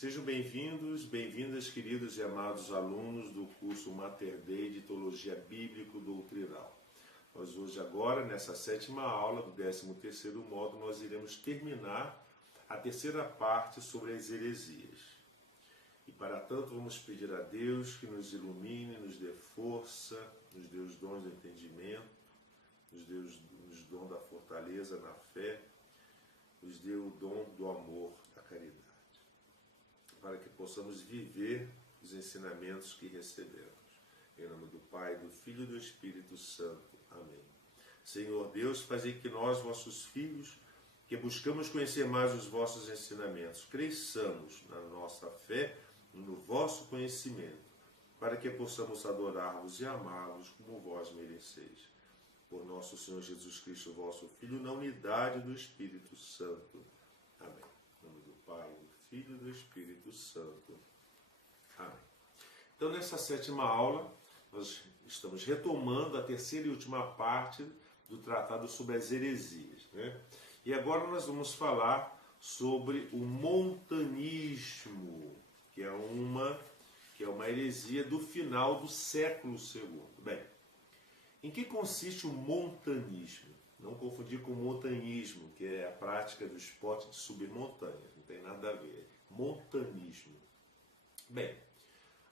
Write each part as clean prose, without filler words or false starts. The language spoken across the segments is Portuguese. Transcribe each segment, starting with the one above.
Sejam bem-vindos, bem-vindas, queridos e amados alunos do curso Mater Dei de Teologia Bíblico-Doutrinal. Nós hoje agora, nessa sétima aula do 13º módulo, nós iremos terminar a terceira parte sobre as heresias. E para tanto vamos pedir a Deus que nos ilumine, nos dê força, nos dê os dons do entendimento, nos dê os dons da fortaleza na fé, nos dê o dom do amor, da caridade, para que possamos viver os ensinamentos que recebemos. Em nome do Pai, do Filho e do Espírito Santo. Amém. Senhor Deus, fazei que nós, vossos filhos, que buscamos conhecer mais os vossos ensinamentos, cresçamos na nossa fé e no vosso conhecimento, para que possamos adorar-vos e amá-los como vós mereceis. Por nosso Senhor Jesus Cristo, vosso Filho, na unidade do Espírito Santo. Amém. Em nome do Pai, do Filho e do Espírito Santo. Amém. Então, nessa sétima aula, nós estamos retomando a terceira e última parte do tratado sobre as heresias, né? E agora nós vamos falar sobre o montanismo, que é uma heresia do final do século II. Bem, em que consiste o montanismo? Não confundir com o montanhismo, que é a prática do esporte de subir montanhas. Não tem nada a ver. Montanismo. Bem,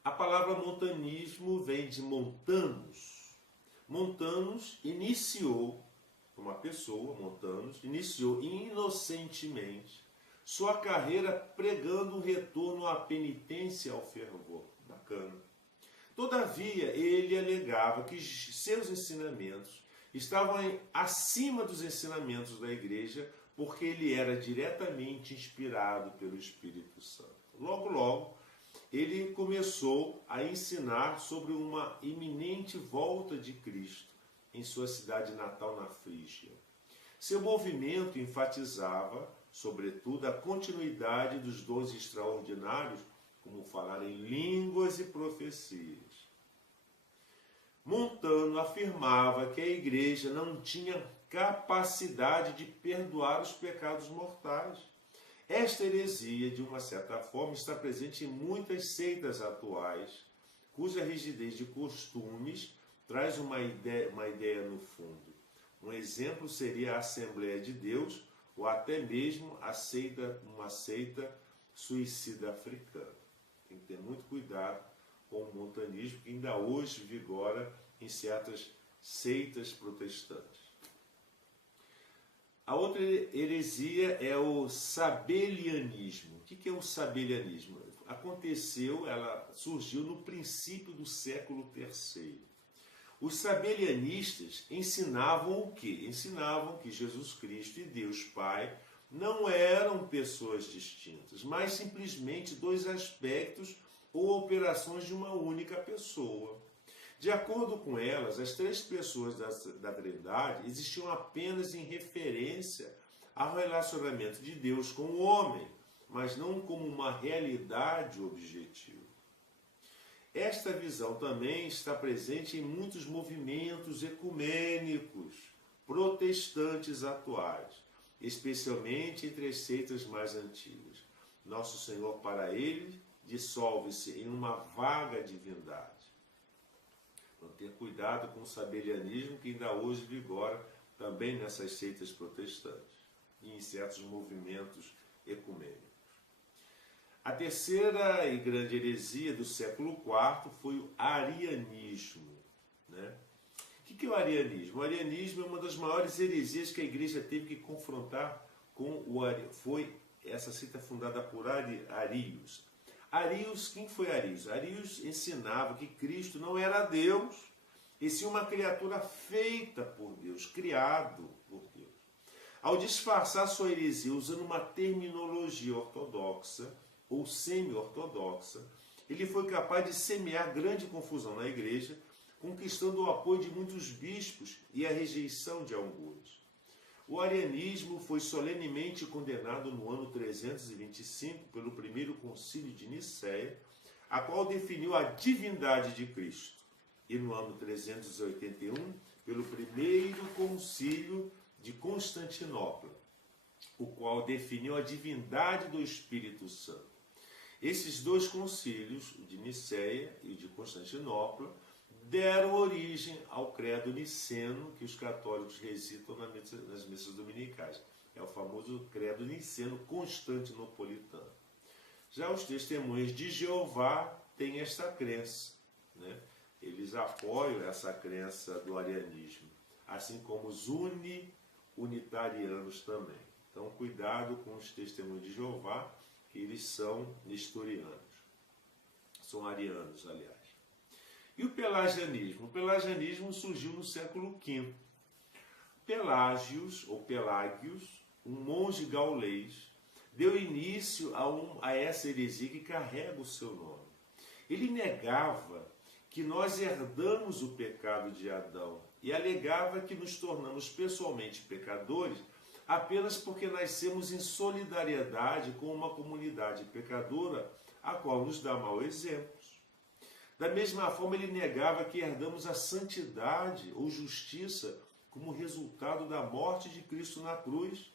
a palavra montanismo vem de montanos. Montanos iniciou, uma pessoa, montanos, iniciou inocentemente sua carreira pregando o retorno à penitência e ao fervor. Bacana. Todavia, ele alegava que seus ensinamentos estavam acima dos ensinamentos da igreja, porque ele era diretamente inspirado pelo Espírito Santo. Logo, ele começou a ensinar sobre uma iminente volta de Cristo em sua cidade natal na Frígia. Seu movimento enfatizava, sobretudo, a continuidade dos dons extraordinários, como falar em línguas e profecias. Montano afirmava que a igreja não tinha capacidade de perdoar os pecados mortais. Esta heresia, de uma certa forma, está presente em muitas seitas atuais, cuja rigidez de costumes traz uma ideia no fundo. Um exemplo seria a Assembleia de Deus, ou até mesmo uma seita suicida africana. Tem que ter muito cuidado com o montanismo, que ainda hoje vigora em certas seitas protestantes. A outra heresia é o sabelianismo. O que é o sabelianismo? Ela surgiu no princípio do século III. Os sabelianistas ensinavam o quê? Ensinavam que Jesus Cristo e Deus Pai não eram pessoas distintas, mas simplesmente dois aspectos ou operações de uma única pessoa. De acordo com elas, as três pessoas da Trindade existiam apenas em referência ao relacionamento de Deus com o homem, mas não como uma realidade objetiva. Esta visão também está presente em muitos movimentos ecumênicos protestantes atuais, especialmente entre as seitas mais antigas. Nosso Senhor, para ele, dissolve-se em uma vaga divindade. Então, ter cuidado com o sabelianismo, que ainda hoje vigora também nessas seitas protestantes e em certos movimentos ecumênicos. A terceira e grande heresia do século IV foi o arianismo, né? O que é o arianismo? O arianismo é uma das maiores heresias que a igreja teve que confrontar com o arianismo. Foi essa seita fundada por Arius. Quem foi Arius? Arius ensinava que Cristo não era Deus, e sim uma criatura feita por Deus, criado por Deus. Ao disfarçar sua heresia usando uma terminologia ortodoxa ou semi-ortodoxa, ele foi capaz de semear grande confusão na igreja, conquistando o apoio de muitos bispos e a rejeição de alguns. O arianismo foi solenemente condenado no ano 325 pelo primeiro concílio de Nicéia, a qual definiu a divindade de Cristo, e no ano 381 pelo primeiro concílio de Constantinopla, o qual definiu a divindade do Espírito Santo. Esses dois concílios, o de Nicéia e o de Constantinopla, deram origem ao credo niceno que os católicos recitam nas missas dominicais. É o famoso credo niceno constantinopolitano. Já os testemunhas de Jeová têm esta crença, né? Eles apoiam essa crença do arianismo, assim como os unitarianos também. Então, cuidado com os testemunhos de Jeová, que eles são nestorianos. São arianos, aliás. E o pelagianismo? O pelagianismo surgiu no século V. Pelágios, ou Pelágios, um monge gaulês, deu início a essa heresia que carrega o seu nome. Ele negava que nós herdamos o pecado de Adão e alegava que nos tornamos pessoalmente pecadores apenas porque nascemos em solidariedade com uma comunidade pecadora a qual nos dá mau exemplos. Da mesma forma, ele negava que herdamos a santidade ou justiça como resultado da morte de Cristo na cruz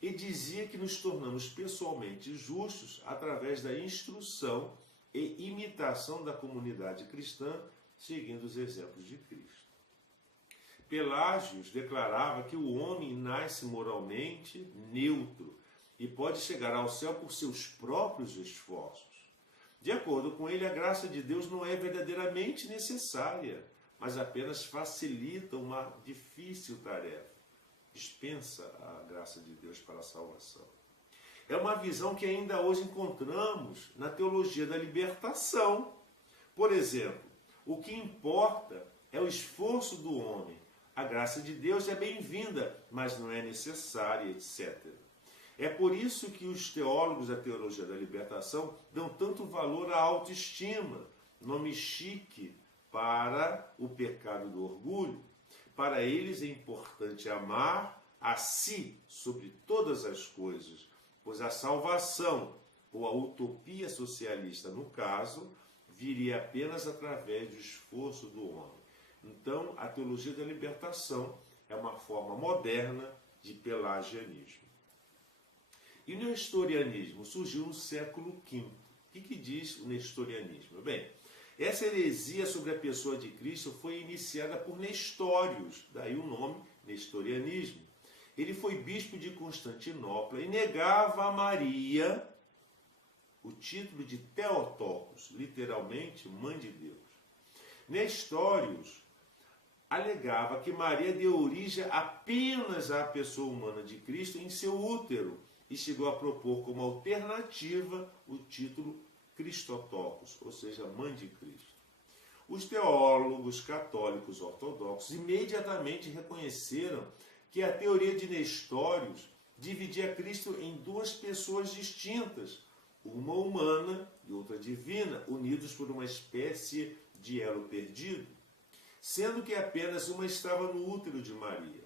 e dizia que nos tornamos pessoalmente justos através da instrução e imitação da comunidade cristã, seguindo os exemplos de Cristo. Pelágios declarava que o homem nasce moralmente neutro e pode chegar ao céu por seus próprios esforços. De acordo com ele, a graça de Deus não é verdadeiramente necessária, mas apenas facilita uma difícil tarefa. Dispensa a graça de Deus para a salvação. É uma visão que ainda hoje encontramos na teologia da libertação. Por exemplo, o que importa é o esforço do homem. A graça de Deus é bem-vinda, mas não é necessária, etc. É por isso que os teólogos da teologia da libertação dão tanto valor à autoestima, nome chique para o pecado do orgulho. Para eles é importante amar a si sobre todas as coisas, pois a salvação, ou a utopia socialista, no caso, viria apenas através do esforço do homem. Então, a teologia da libertação é uma forma moderna de pelagianismo. E o nestorianismo surgiu no século V. O que diz o nestorianismo? Bem, essa heresia sobre a pessoa de Cristo foi iniciada por Nestórios, daí o nome nestorianismo. Ele foi bispo de Constantinopla e negava a Maria o título de Theotokos, literalmente mãe de Deus. Nestórios alegava que Maria deu origem apenas à pessoa humana de Cristo em seu útero e chegou a propor como alternativa o título Christotokos, ou seja, mãe de Cristo. Os teólogos católicos ortodoxos imediatamente reconheceram que a teoria de Nestórios dividia Cristo em duas pessoas distintas, uma humana e outra divina, unidos por uma espécie de elo perdido, sendo que apenas uma estava no útero de Maria.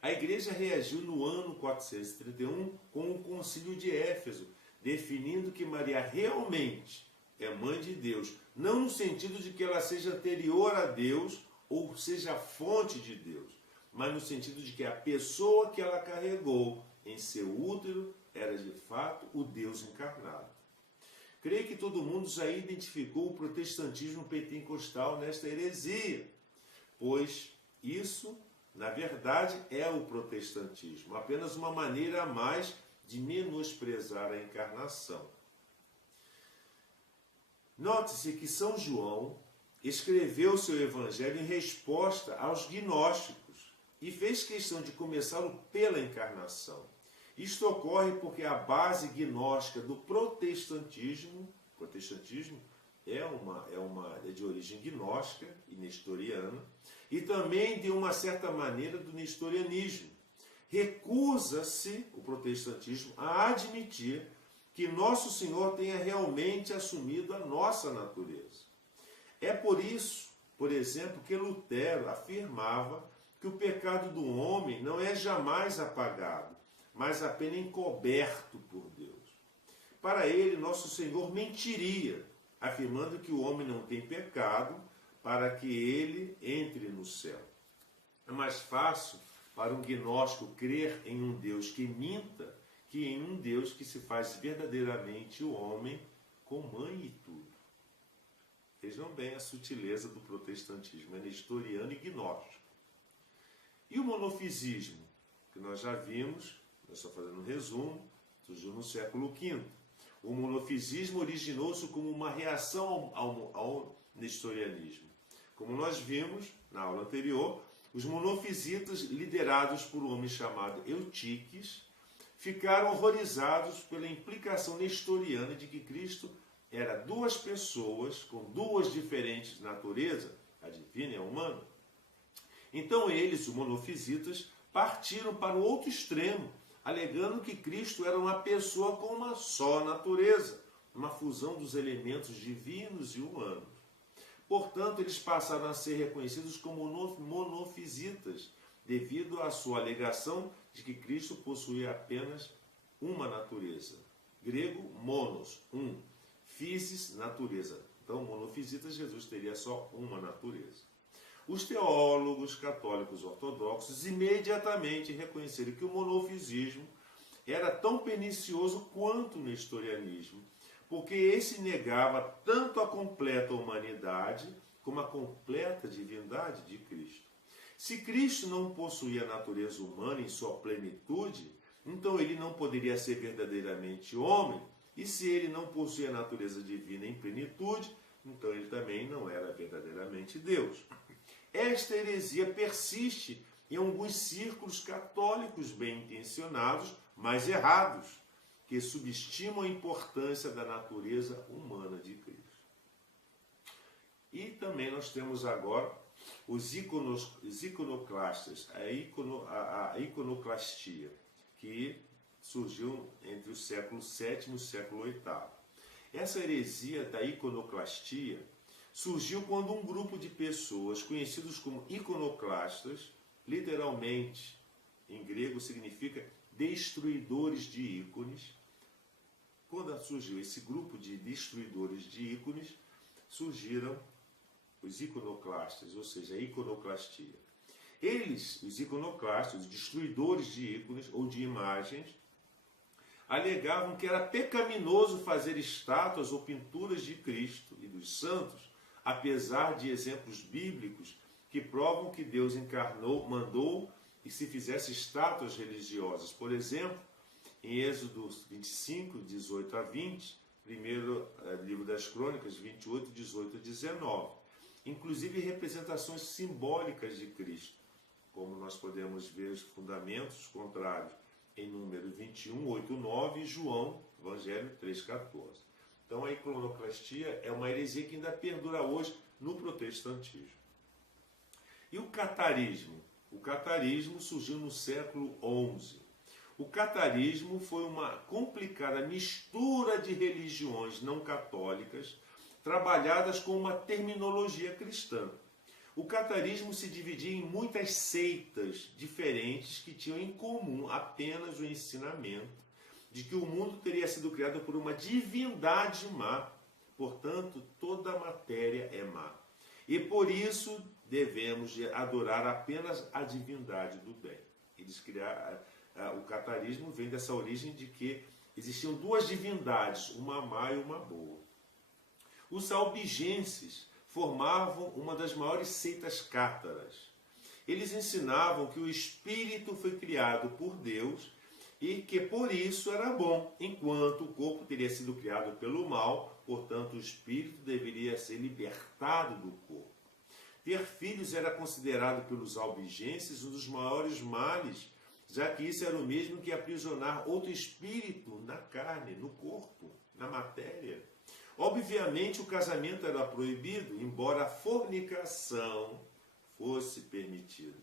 A Igreja reagiu no ano 431 com o Concílio de Éfeso, definindo que Maria realmente é mãe de Deus, não no sentido de que ela seja anterior a Deus ou seja fonte de Deus, mas no sentido de que a pessoa que ela carregou em seu útero era de fato o Deus encarnado. Creio que todo mundo já identificou o protestantismo pentecostal nesta heresia, pois isso, na verdade, é o protestantismo, apenas uma maneira a mais de menosprezar a encarnação. Note-se que São João escreveu seu evangelho em resposta aos gnósticos e fez questão de começá-lo pela encarnação. Isto ocorre porque a base gnóstica do protestantismo é de origem gnóstica e nestoriana, e também, de uma certa maneira, do nestorianismo. Recusa-se o protestantismo a admitir que Nosso Senhor tenha realmente assumido a nossa natureza. É por isso, por exemplo, que Lutero afirmava que o pecado do homem não é jamais apagado, mas apenas encoberto por Deus. Para ele, Nosso Senhor mentiria, afirmando que o homem não tem pecado para que ele entre no céu. É mais fácil para um gnóstico crer em um Deus que minta, que em um Deus que se faz verdadeiramente o homem com mãe e tudo. Vejam bem a sutileza do protestantismo, é nestoriano e gnóstico. E o monofisismo, que nós já vimos, nós estamos fazendo um resumo, surgiu no século V. O monofisismo originou-se como uma reação ao nestorianismo. Como nós vimos na aula anterior, os monofisitas, liderados por um homem chamado Eutiques, ficaram horrorizados pela implicação nestoriana de que Cristo era duas pessoas com duas diferentes naturezas, a divina e a humana. Então eles, os monofisitas, partiram para o outro extremo, alegando que Cristo era uma pessoa com uma só natureza, uma fusão dos elementos divinos e humanos. Portanto, eles passaram a ser reconhecidos como monofisitas, devido à sua alegação de que Cristo possuía apenas uma natureza. Grego, monos, um. Physis, natureza. Então, monofisitas, Jesus teria só uma natureza. Os teólogos católicos ortodoxos imediatamente reconheceram que o monofisismo era tão pernicioso quanto o nestorianismo, porque esse negava tanto a completa humanidade como a completa divindade de Cristo. Se Cristo não possuía a natureza humana em sua plenitude, então ele não poderia ser verdadeiramente homem, e se ele não possuía a natureza divina em plenitude, então ele também não era verdadeiramente Deus. Esta heresia persiste em alguns círculos católicos bem intencionados, mas errados, que subestimam a importância da natureza humana de Cristo. E também nós temos agora os iconoclastas, a iconoclastia, que surgiu entre o século VII e o século VIII. Essa heresia da iconoclastia surgiu quando um grupo de pessoas, conhecidos como iconoclastas, literalmente, em grego significa destruidores de ícones. Quando surgiu esse grupo de destruidores de ícones, surgiram os iconoclastas, ou seja, a iconoclastia. Eles, os iconoclastas, os destruidores de ícones ou de imagens, alegavam que era pecaminoso fazer estátuas ou pinturas de Cristo e dos santos, apesar de exemplos bíblicos que provam que Deus encarnou, mandou e se fizesse estátuas religiosas. Por exemplo, em Êxodo 25, 18 a 20, primeiro livro das Crônicas, 28, 18 a 19. Inclusive representações simbólicas de Cristo, como nós podemos ver os fundamentos contrários em número 21, 8, 9 e João, Evangelho 3, 14. Então a iconoclastia é uma heresia que ainda perdura hoje no protestantismo. E o catarismo? O catarismo surgiu no século XI. O catarismo foi uma complicada mistura de religiões não católicas trabalhadas com uma terminologia cristã. O catarismo se dividia em muitas seitas diferentes que tinham em comum apenas o ensinamento de que o mundo teria sido criado por uma divindade má. Portanto, toda a matéria é má. E por isso devemos adorar apenas a divindade do bem. Eles criaram, o catarismo vem dessa origem de que existiam duas divindades, uma má e uma boa. Os albigenses formavam uma das maiores seitas cátaras. Eles ensinavam que o espírito foi criado por Deus e que por isso era bom, enquanto o corpo teria sido criado pelo mal, portanto o espírito deveria ser libertado do corpo. Ter filhos era considerado pelos albigenses um dos maiores males, já que isso era o mesmo que aprisionar outro espírito na carne, no corpo, na matéria. Obviamente o casamento era proibido, embora a fornicação fosse permitida.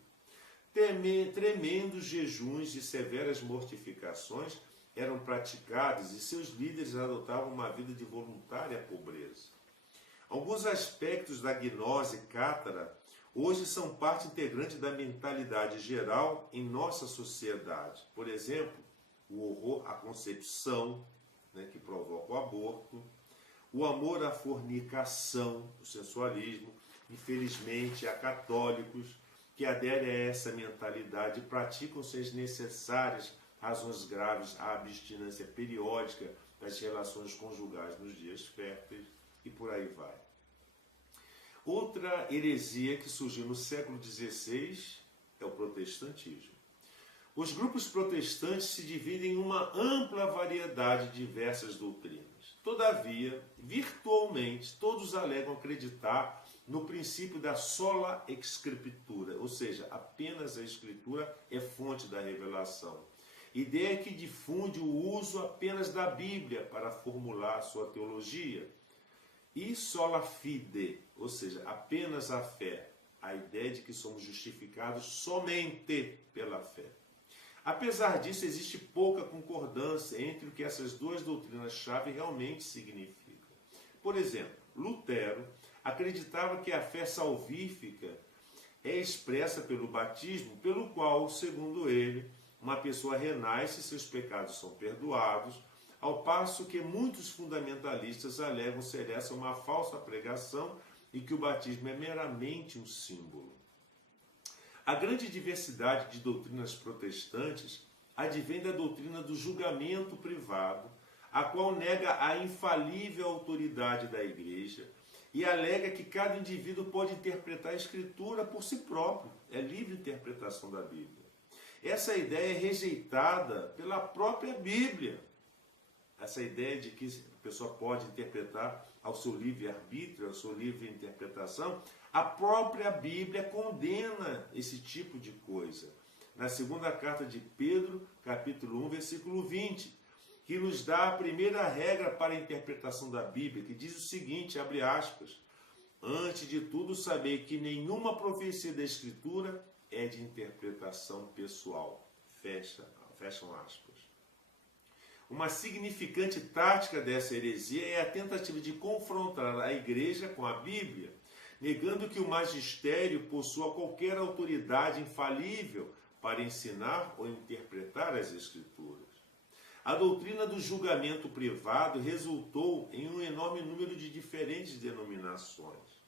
Tremendos jejuns e severas mortificações eram praticados e seus líderes adotavam uma vida de voluntária pobreza. Alguns aspectos da gnose cátara hoje são parte integrante da mentalidade geral em nossa sociedade. Por exemplo, o horror à concepção, que provoca o aborto, o amor à fornicação, o sensualismo. Infelizmente, há católicos que aderem a essa mentalidade e praticam sem as necessárias razões graves à abstinência periódica das relações conjugais nos dias férteis e por aí vai. Outra heresia que surgiu no século XVI é o protestantismo. Os grupos protestantes se dividem em uma ampla variedade de diversas doutrinas. Todavia, virtualmente, todos alegam acreditar no princípio da sola scriptura, ou seja, apenas a Escritura é fonte da revelação. Ideia que difunde o uso apenas da Bíblia para formular sua teologia. E sola fide, ou seja, apenas a fé. A ideia de que somos justificados somente pela fé. Apesar disso, existe pouca concordância entre o que essas duas doutrinas-chave realmente significam. Por exemplo, Lutero acreditava que a fé salvífica é expressa pelo batismo, pelo qual, segundo ele, uma pessoa renasce e seus pecados são perdoados, ao passo que muitos fundamentalistas alegam ser essa uma falsa pregação e que o batismo é meramente um símbolo. A grande diversidade de doutrinas protestantes advém da doutrina do julgamento privado, a qual nega a infalível autoridade da Igreja e alega que cada indivíduo pode interpretar a Escritura por si próprio, é livre interpretação da Bíblia. Essa ideia é rejeitada pela própria Bíblia. Essa ideia de que a pessoa pode interpretar ao seu livre-arbítrio, à sua livre interpretação, a própria Bíblia condena esse tipo de coisa. Na segunda carta de Pedro, capítulo 1, versículo 20, que nos dá a primeira regra para a interpretação da Bíblia, que diz o seguinte, abre aspas, antes de tudo saber que nenhuma profecia da Escritura é de interpretação pessoal. Fecham aspas. Uma significante tática dessa heresia é a tentativa de confrontar a Igreja com a Bíblia, negando que o magistério possua qualquer autoridade infalível para ensinar ou interpretar as Escrituras. A doutrina do julgamento privado resultou em um enorme número de diferentes denominações.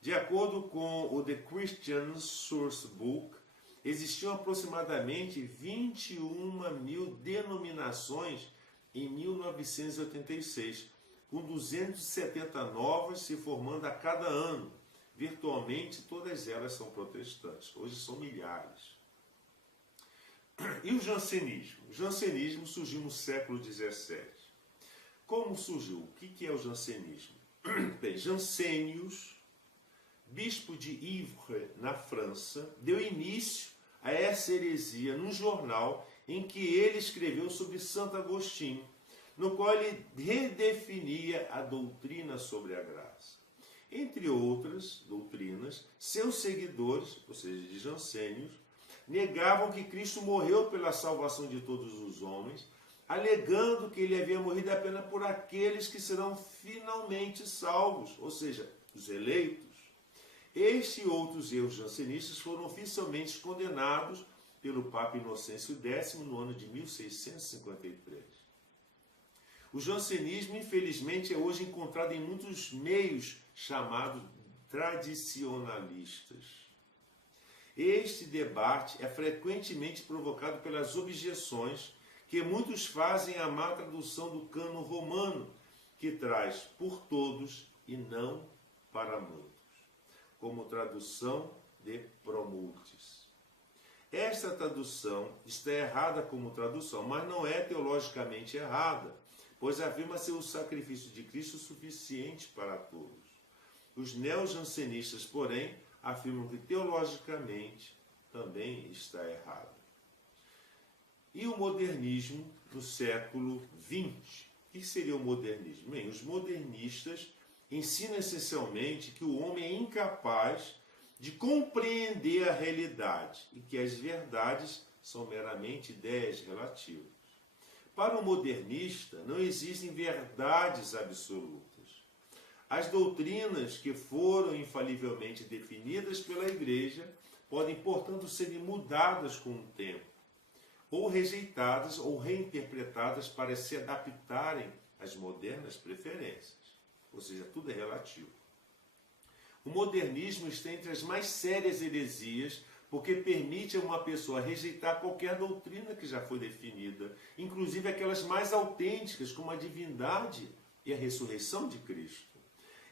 De acordo com o The Christian Source Book, existiam aproximadamente 21.000 denominações em 1986, com 270 novas se formando a cada ano. Virtualmente todas elas são protestantes, hoje são milhares. E o jansenismo? O jansenismo surgiu no século XVII. Como surgiu? O que é o jansenismo? Bem, Jansênios, bispo de Yvres, na França, deu início a essa heresia num jornal em que ele escreveu sobre Santo Agostinho, no qual ele redefinia a doutrina sobre a graça. Entre outras doutrinas, seus seguidores, ou seja, de Jansênios, negavam que Cristo morreu pela salvação de todos os homens, alegando que ele havia morrido apenas por aqueles que serão finalmente salvos, ou seja, os eleitos. Este e outros erros jansenistas foram oficialmente condenados pelo Papa Inocêncio X no ano de 1653. O jansenismo, infelizmente, é hoje encontrado em muitos meios chamados tradicionalistas. Este debate é frequentemente provocado pelas objeções que muitos fazem à má tradução do cânon romano, que traz por todos e não para muitos, como tradução de promultis. Esta tradução está errada como tradução, mas não é teologicamente errada, pois afirma ser o sacrifício de Cristo suficiente para todos. Os neojansenistas, porém, afirmam que teologicamente também está errado. E o modernismo do século XX? O que seria o modernismo? Bem, os modernistas ensinam essencialmente que o homem é incapaz de compreender a realidade e que as verdades são meramente ideias relativas. Para o modernista, não existem verdades absolutas. As doutrinas que foram infalivelmente definidas pela Igreja podem, portanto, serem mudadas com o tempo, ou rejeitadas ou reinterpretadas para se adaptarem às modernas preferências. Ou seja, tudo é relativo. O modernismo está entre as mais sérias heresias porque permite a uma pessoa rejeitar qualquer doutrina que já foi definida, inclusive aquelas mais autênticas, como a divindade e a ressurreição de Cristo.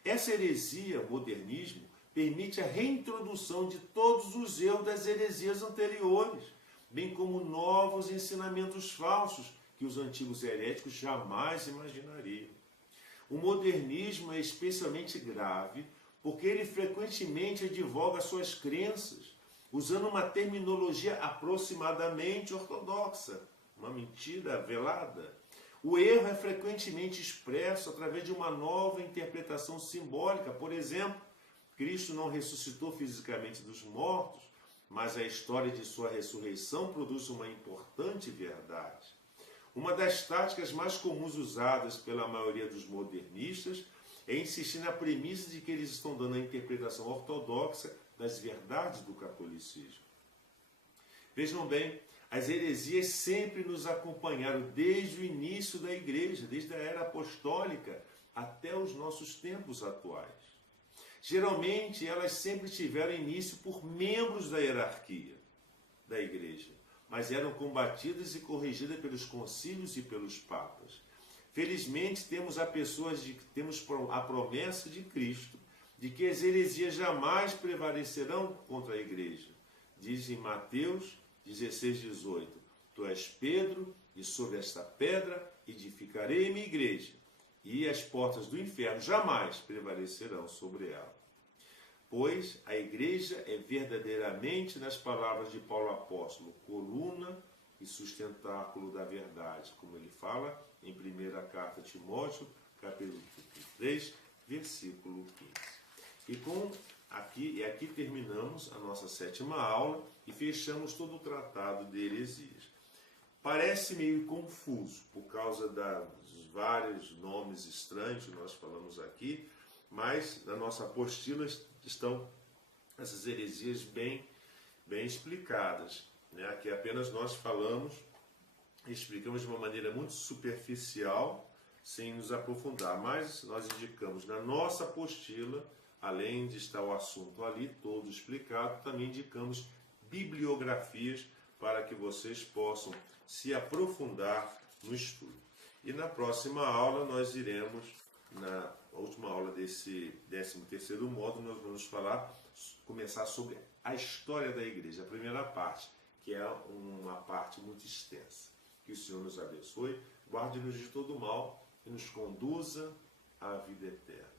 Essa heresia, o modernismo, permite a reintrodução de todos os erros das heresias anteriores, bem como novos ensinamentos falsos que os antigos heréticos jamais imaginariam. O modernismo é especialmente grave porque ele frequentemente advoga suas crenças, usando uma terminologia aproximadamente ortodoxa, uma mentira velada. O erro é frequentemente expresso através de uma nova interpretação simbólica. Por exemplo, Cristo não ressuscitou fisicamente dos mortos, mas a história de sua ressurreição produz uma importante verdade. Uma das táticas mais comuns usadas pela maioria dos modernistas é insistir na premissa de que eles estão dando a interpretação ortodoxa das verdades do catolicismo. Vejam bem, as heresias sempre nos acompanharam desde o início da igreja, desde a era apostólica até os nossos tempos atuais. Geralmente, elas sempre tiveram início por membros da hierarquia da igreja, mas eram combatidas e corrigidas pelos concílios e pelos papas. Felizmente, temos a promessa de Cristo de que as heresias jamais prevalecerão contra a igreja. Diz em Mateus 16:18, Tu és Pedro, e sobre esta pedra edificarei a minha igreja, e as portas do inferno jamais prevalecerão sobre ela. Pois a igreja é verdadeiramente, nas palavras de Paulo Apóstolo, coluna e sustentáculo da verdade, como ele fala em 1ª carta a Timóteo, capítulo 3, versículo 15. E aqui terminamos a nossa 7ª aula e fechamos todo o tratado de heresias. Parece meio confuso por causa dos vários nomes estranhos que nós falamos aqui, mas na nossa apostila estão essas heresias bem explicadas, né? Aqui apenas nós falamos e explicamos de uma maneira muito superficial, sem nos aprofundar, mas nós indicamos na nossa apostila, além de estar o assunto ali todo explicado, também indicamos bibliografias para que vocês possam se aprofundar no estudo. E na próxima aula nós iremos, na última aula desse 13º módulo, nós vamos começar sobre a história da igreja, a primeira parte, que é uma parte muito extensa. Que o Senhor nos abençoe, guarde-nos de todo mal e nos conduza à vida eterna.